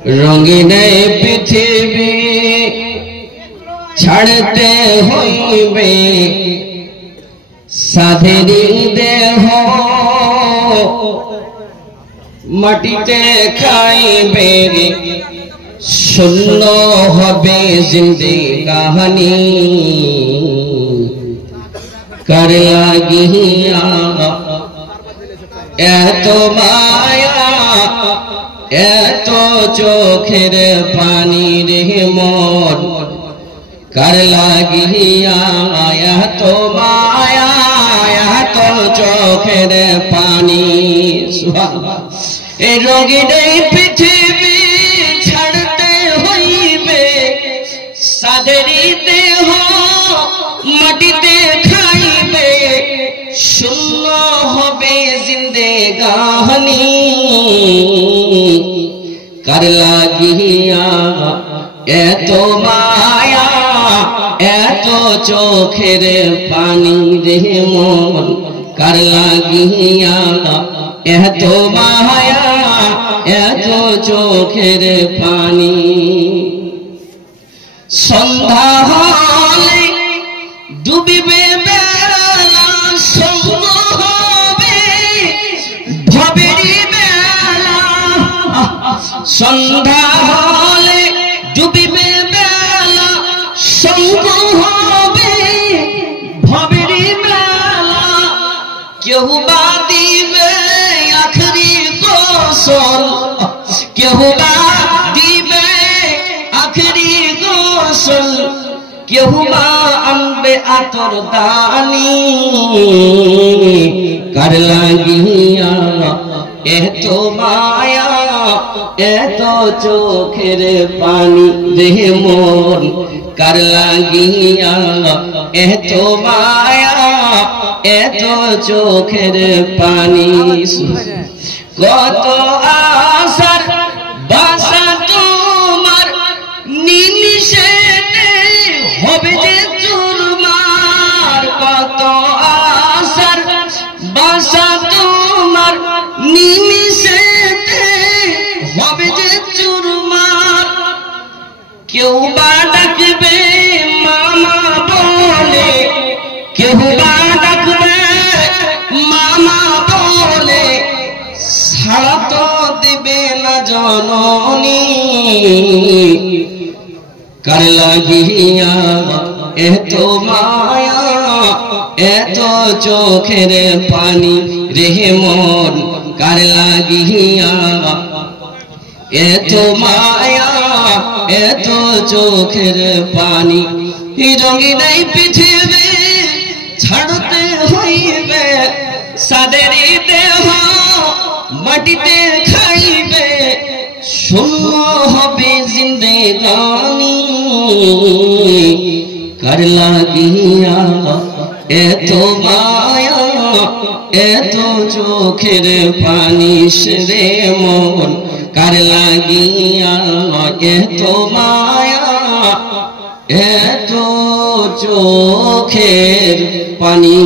রঙিন পৃথিবী ছাড়তে হইবে সাধেরি দেহ মাটিতে খাইবে শূন্য হবে জিন্দেগানি কার লাগিয়া এত মায়া এত চোখের পানি রে মন কার লাগিয়া এত মায়া এত চোখের পানি এই রঙিন পৃথিবী ছাড়তে হইবে সাধেরি দেহ মাটিতে খাইবে শূন্য হবে জিন্দেগানি কার লাগিয়া এত মায়া এত চোখের পানি রে মন কার লাগিয়া এত মায়া এত চোখের পানি সন্ধ্যা হলে ডুবিবে বেলা সঙ্গ হবে ভবেরি বেলা সন্ধ্যা হলে ডুবিবে বেলা সঙ্গ হবে ভবেরি বেলা কেউ বা দিবে আখরি গোসল কেউ বা দিবে আখরি গোসল কেউ বা আনবে আতর দানি কার লাগিয়া এত মায়া এত চোখের পানি রে মন কার লাগিয়া এত মায়া এত চোখের পানি কত আশার বাসা তোমার নিমিষেতে হবে যে চুরমার কত আশার বাসা তোমার নিমিষেতে হবে যে চুরমার কেউ বা ডাকবে মামা বলে কেউ বা ডাকবে মামা বলে ছাড়া তো দেবে না জননী কার লাগিয়া এত মায়া এত চোখের পানি রে মন কার লাগিয়া এত মায়া এত চোখের পানি রঙিন পৃথিবী ছাড়তে হইবে সাধেরি দেহ মাটিতে খাইবে শূন্য হবে জিন্দেগানি কার লাগিয়া এত মায়া এত চোখের পানি রে মন কার লাগিয়া এত মায়া এত চোখের পানি।